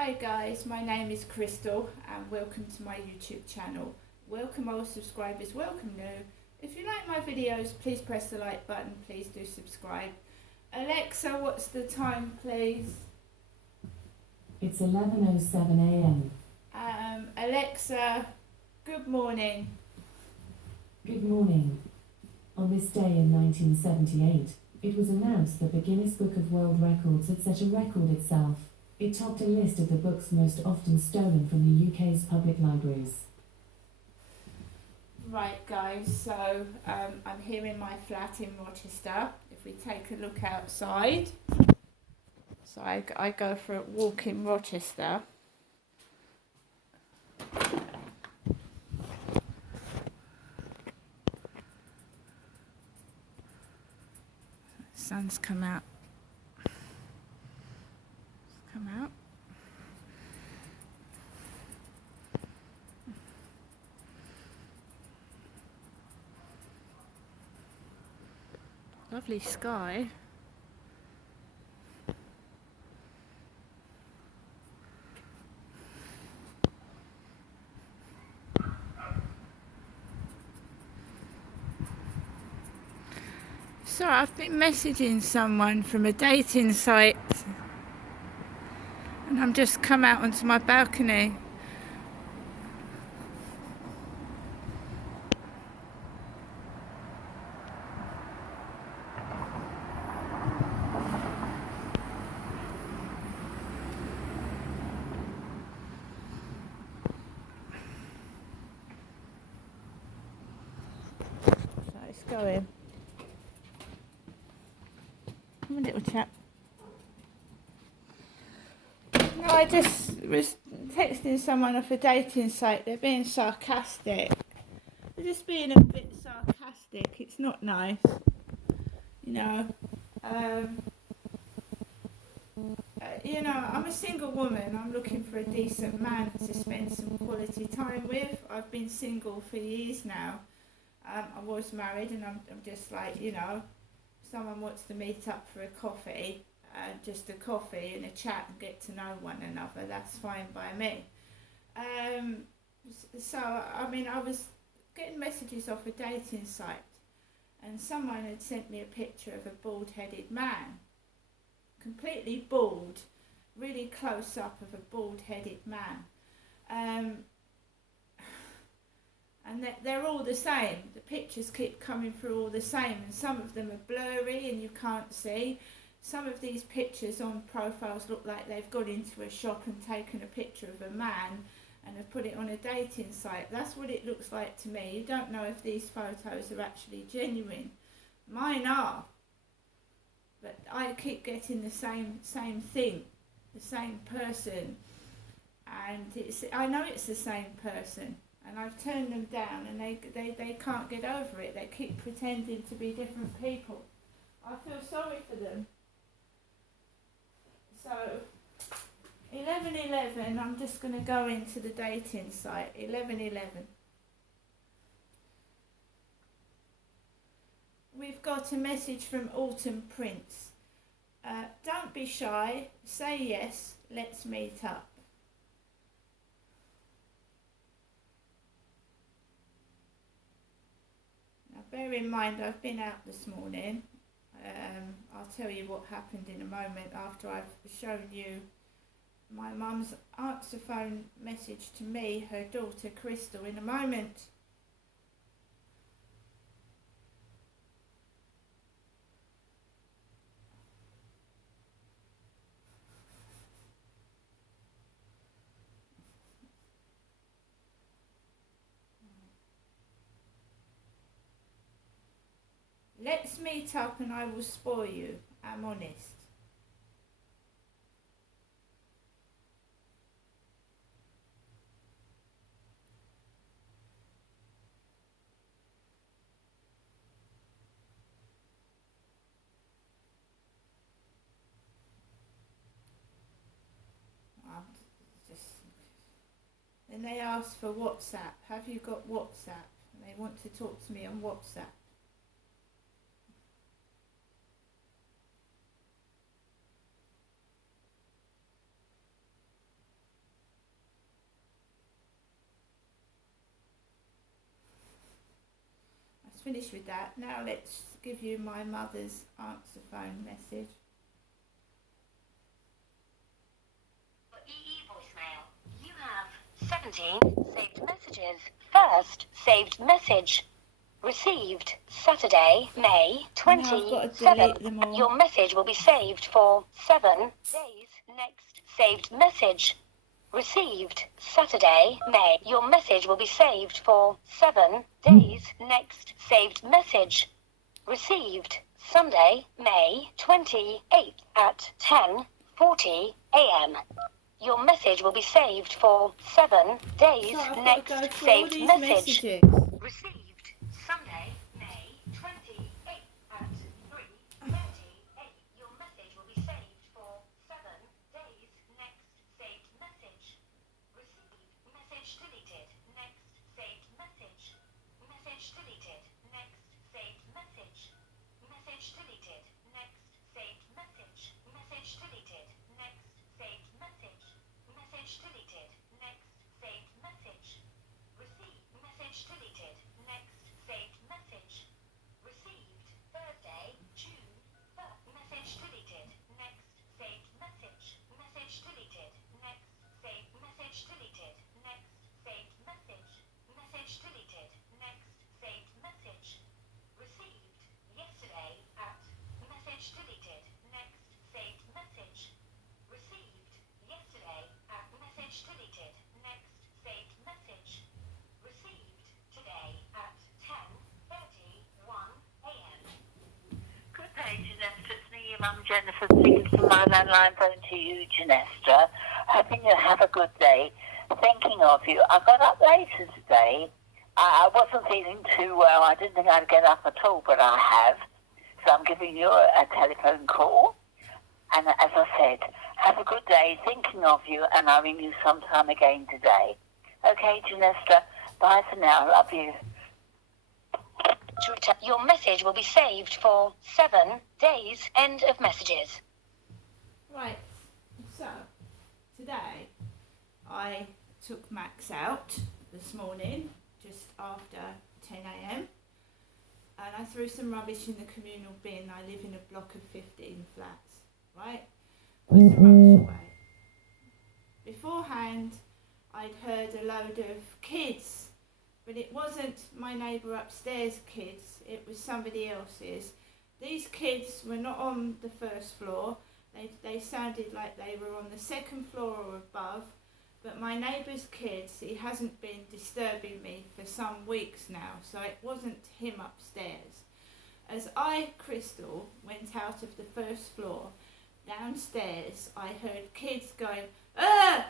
Hi guys, my name is Crystal and welcome to my YouTube channel. Welcome old subscribers, welcome new. If you like my videos, please press the like button, please do subscribe. Alexa, what's the time please? It's 11:07 a.m. Alexa, good morning. Good morning. On this day in 1978, it was announced that the Guinness Book of World Records had set a record itself. It topped a list of the books most often stolen from the UK's public libraries. Right guys, so I'm here in my flat in Rochester. If we take a look outside, so I go for a walk in Rochester. Sun's come out. Come out. Lovely sky. So I've been messaging someone from a dating site and I'm just come out onto my balcony. So it's going. Come on, little chap. No, I just was texting someone off a dating site. They're being sarcastic. They're just being a bit sarcastic. It's not nice, you know. I'm a single woman. I'm looking for a decent man to spend some quality time with. I've been single for years now. I was married, and I'm just like, someone wants to meet up for a coffee, just a coffee and a chat and get to know one another, that's fine by me. I was getting messages off a dating site, and someone had sent me a picture of a bald-headed man, completely bald, really close up of a bald-headed man. And they're all the same. The pictures keep coming through all the same, and some of them are blurry and you can't see. Some of these pictures on profiles look like they've gone into a shop and taken a picture of a man and have put it on a dating site. That's what it looks like to me. You don't know if these photos are actually genuine. Mine are. But I keep getting the same thing, the same person. And I know it's the same person. And I've turned them down, and they can't get over it. They keep pretending to be different people. I feel sorry for them. So, 11:11, I'm just going to go into the dating site. 11:11. We've got a message from Autumn Prince. Don't be shy. Say yes. Let's meet up. Bear in mind, I've been out this morning. I'll tell you what happened in a moment after I've shown you my mum's answer phone message to me, her daughter Crystal, in a moment. Let's meet up and I will spoil you. I'm honest. Then they ask for WhatsApp. Have you got WhatsApp? And they want to talk to me on WhatsApp. finished with that. Now let's give you my mother's answer phone message. EE voicemail. You have 17 saved messages. First saved message. Received Saturday, May Now I've got to delete them 27th. all. Your message will be saved for 7 days. Next saved message. Received Saturday, May. Your message will be saved for 7 days. Next saved message. Received Sunday, May 28th at 10:40 a.m. Your message will be saved for 7 days. So I've got to Next go through all saved these message. messages. Received Sunday, May 28th at 3:38. Your message will be saved for 7 days. Next saved message. Received message deleted. Next saved message. Message deleted. Next saved message. Message deleted. Next saved message. Message deleted. Next saved message. Message deleted. Next saved message. Received message deleted. Next saved message. Received Thursday, June 1st. Message deleted. Next saved message. Message deleted. Next saved message deleted. Next saved message. Message deleted. Next saved message. Received yesterday at message deleted. Next saved message. Received yesterday at message deleted. Next saved message. Received today at 10:31 a.m. Good day, Janesta. It's me, your mum Jennifer, speaking from my landline phone to you, Janesta. Hoping you have a good day. Thinking of you. I got up later today. I wasn't feeling too well. I didn't think I'd get up at all, but I have. So I'm giving you a telephone call. And as I said, have a good day. Thinking of you, and I'll ring you sometime again today. Okay, Janesta. Bye for now. Love you. To return, your message will be saved for 7 days. End of messages. Right, so today I took Max out this morning just after 10 a.m. and I threw some rubbish in the communal bin. I live in a block of 15 flats, right? Put the rubbish away. Beforehand, I'd heard a load of kids, but it wasn't my neighbour upstairs kids, it was somebody else's. These kids were not on the first floor. They sounded like they were on the second floor or above, but my neighbour's kids, he hasn't been disturbing me for some weeks now, so it wasn't him upstairs. As I, Crystal, went out of the first floor, downstairs I heard kids going, and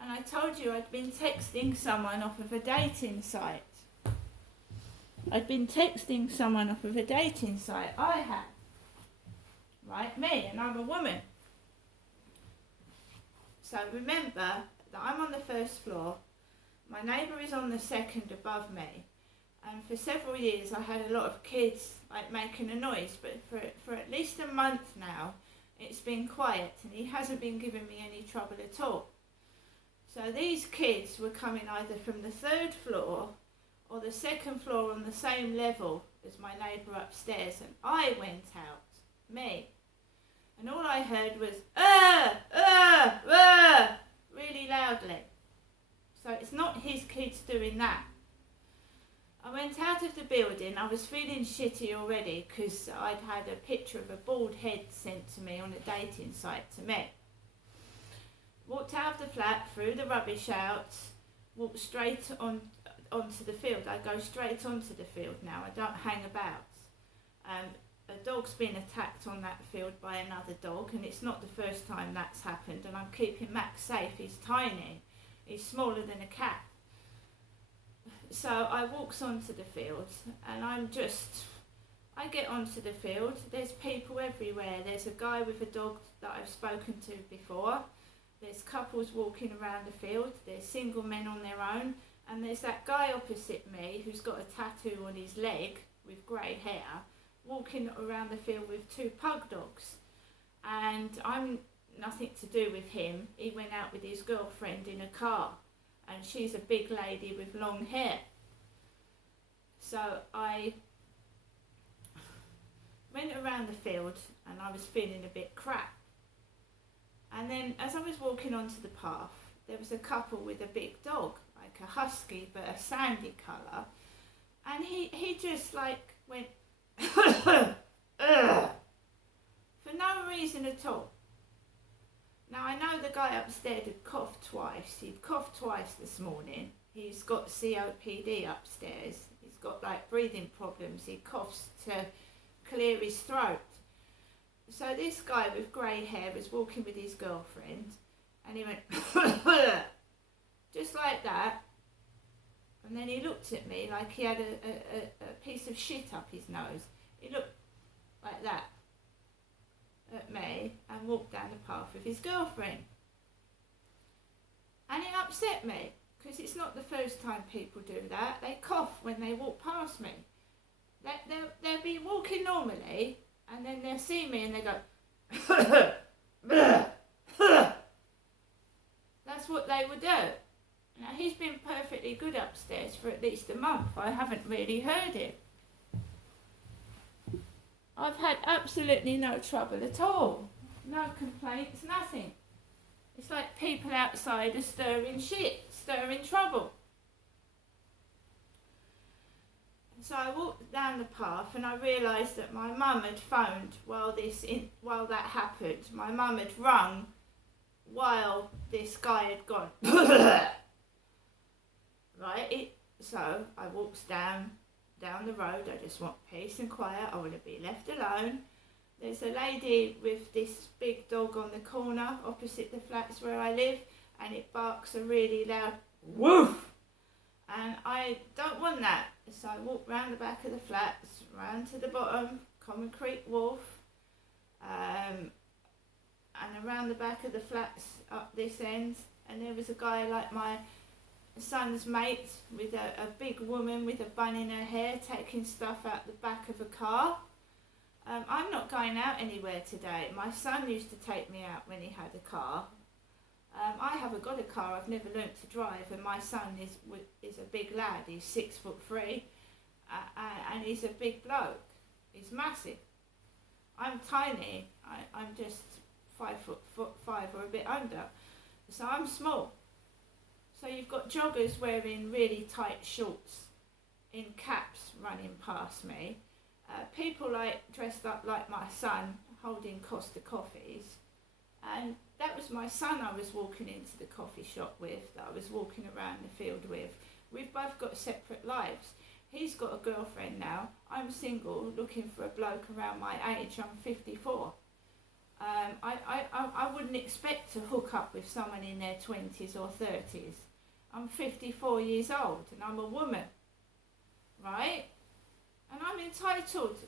I told you I'd been texting someone off of a dating site. I had. Right, me, and I'm a woman. So remember that I'm on the first floor, my neighbour is on the second above me, and for several years I had a lot of kids like making a noise, but for at least a month now it's been quiet and he hasn't been giving me any trouble at all. So these kids were coming either from the third floor or the second floor on the same level as my neighbour upstairs, and I went out, me, and all I heard was really loudly. So it's not his kids doing that. I went out of the building. I was feeling shitty already because I'd had a picture of a bald head sent to me on a dating site to me. Walked out of the flat, threw the rubbish out, walked straight onto the field. I go straight onto the field now. I don't hang about. A dog's been attacked on that field by another dog, and it's not the first time that's happened, and I'm keeping Max safe. He's tiny. He's smaller than a cat. So I walks onto the field, and I get onto the field. There's people everywhere. There's a guy with a dog that I've spoken to before. There's couples walking around the field. There's single men on their own. And there's that guy opposite me who's got a tattoo on his leg with grey hair, walking around the field with two pug dogs. And I'm nothing to do with him. He went out with his girlfriend in a car, and she's a big lady with long hair. So I went around the field and I was feeling a bit crap. And then as I was walking onto the path, there was a couple with a big dog, like a husky but a sandy colour. And he just like went for no reason at all. Now I know the guy upstairs had coughed twice. He'd coughed twice this morning. He's got COPD upstairs. He's got like breathing problems. He coughs to clear his throat. So this guy with grey hair was walking with his girlfriend and he went just like that. And then he looked at me like he had a piece of shit up his nose. He looked like that at me and walked down the path with his girlfriend. And it upset me because it's not the first time people do that. They cough when they walk past me. They'll be walking normally and then they'll see me and they go that's what they would do. Now he's been perfectly good upstairs for at least a month. I haven't really heard it. I've had absolutely no trouble at all. No complaints, nothing. It's like people outside are stirring shit, stirring trouble. So I walked down the path and I realised that my mum had phoned while that happened. My mum had rung while this guy had gone. Right, so I walked down the road. I just want peace and quiet. I want to be left alone. There's a lady with this big dog on the corner opposite the flats where I live, and it barks a really loud woof. And I don't want that. So I walk round the back of the flats, round to the bottom, Common Creek Wharf, and around the back of the flats up this end. And there was a guy like my son's mate with a big woman with a bun in her hair taking stuff out the back of a car. I'm not going out anywhere today. My son used to take me out when he had a car. I haven't got a car. I've never learnt to drive, and my son is a big lad. He's 6'3", and he's a big bloke. He's massive. I'm tiny. I'm just 5'5" or a bit under, so I'm small. So you've got joggers wearing really tight shorts in caps running past me. People like dressed up like my son holding Costa coffees. And that was my son I was walking into the coffee shop with, that I was walking around the field with. We've both got separate lives. He's got a girlfriend now. I'm single, looking for a bloke around my age. I'm 54. I wouldn't expect to hook up with someone in their 20s or 30s. I'm 54 years old and I'm a woman, right? And I'm entitled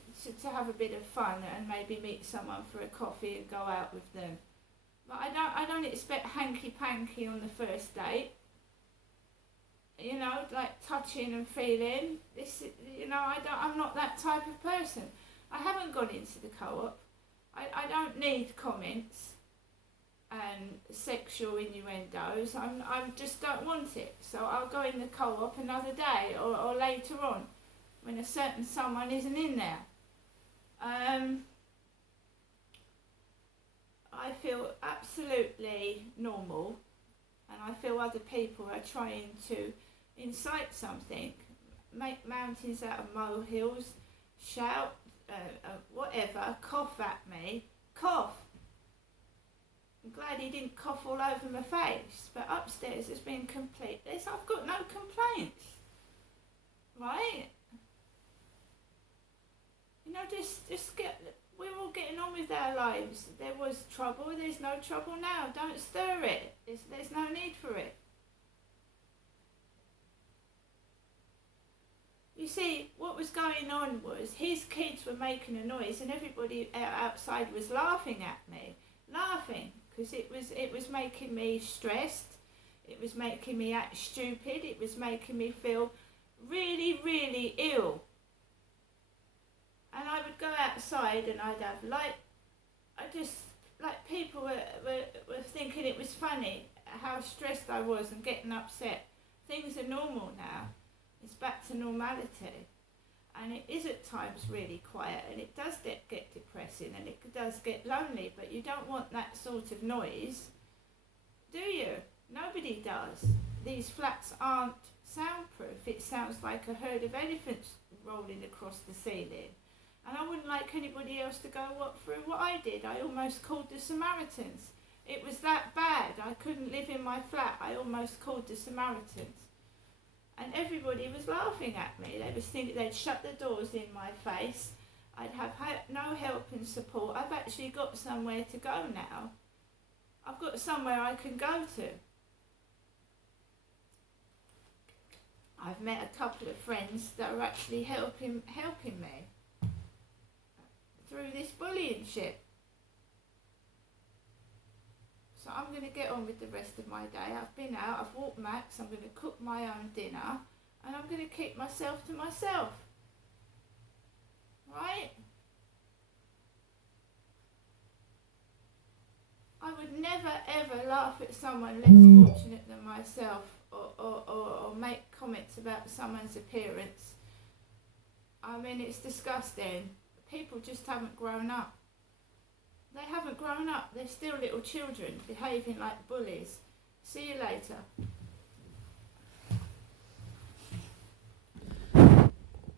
to have a bit of fun and maybe meet someone for a coffee and go out with them. But I don't expect hanky-panky on the first date. You know, like touching and feeling. I'm not that type of person. I haven't gone into the co-op. I don't need comments and sexual innuendos. I just don't want it. So I'll go in the co-op another day or later on when a certain someone isn't in there. I feel absolutely normal, and I feel other people are trying to incite something, make mountains out of molehills, shout, whatever, cough at me, cough. I'm glad he didn't cough all over my face, but upstairs has been complete. I've got no complaints, right? You know, just get. We're all getting on with our lives. There was trouble. There's no trouble now. Don't stir it. There's no need for it. You see, what was going on was his kids were making a noise, and everybody outside was laughing at me, because it was making me stressed. It was making me act stupid. It was making me feel really, really ill. And I would go outside and I'd have people were thinking it was funny how stressed I was and getting upset. Things are normal now. It's back to normality. and it is at times really quiet, and it does get depressing, and it does get lonely, but you don't want that sort of noise, do you? Nobody does. These flats aren't soundproof. It sounds like a herd of elephants rolling across the ceiling. And I wouldn't like anybody else to go through what I did. I almost called the Samaritans. It was that bad. I couldn't live in my flat. I almost called the Samaritans. And everybody was laughing at me. They was thinking they'd shut the doors in my face. I'd have no help and support. I've actually got somewhere to go now. I've got somewhere I can go to. I've met a couple of friends that are actually helping me through this bullying shit. So I'm going to get on with the rest of my day. I've been out, I've walked Max, I'm going to cook my own dinner, and I'm going to keep myself to myself. Right? I would never ever laugh at someone less fortunate than myself, or make comments about someone's appearance. I mean, it's disgusting. People just haven't grown up. They haven't grown up. They're still little children behaving like bullies. See you later.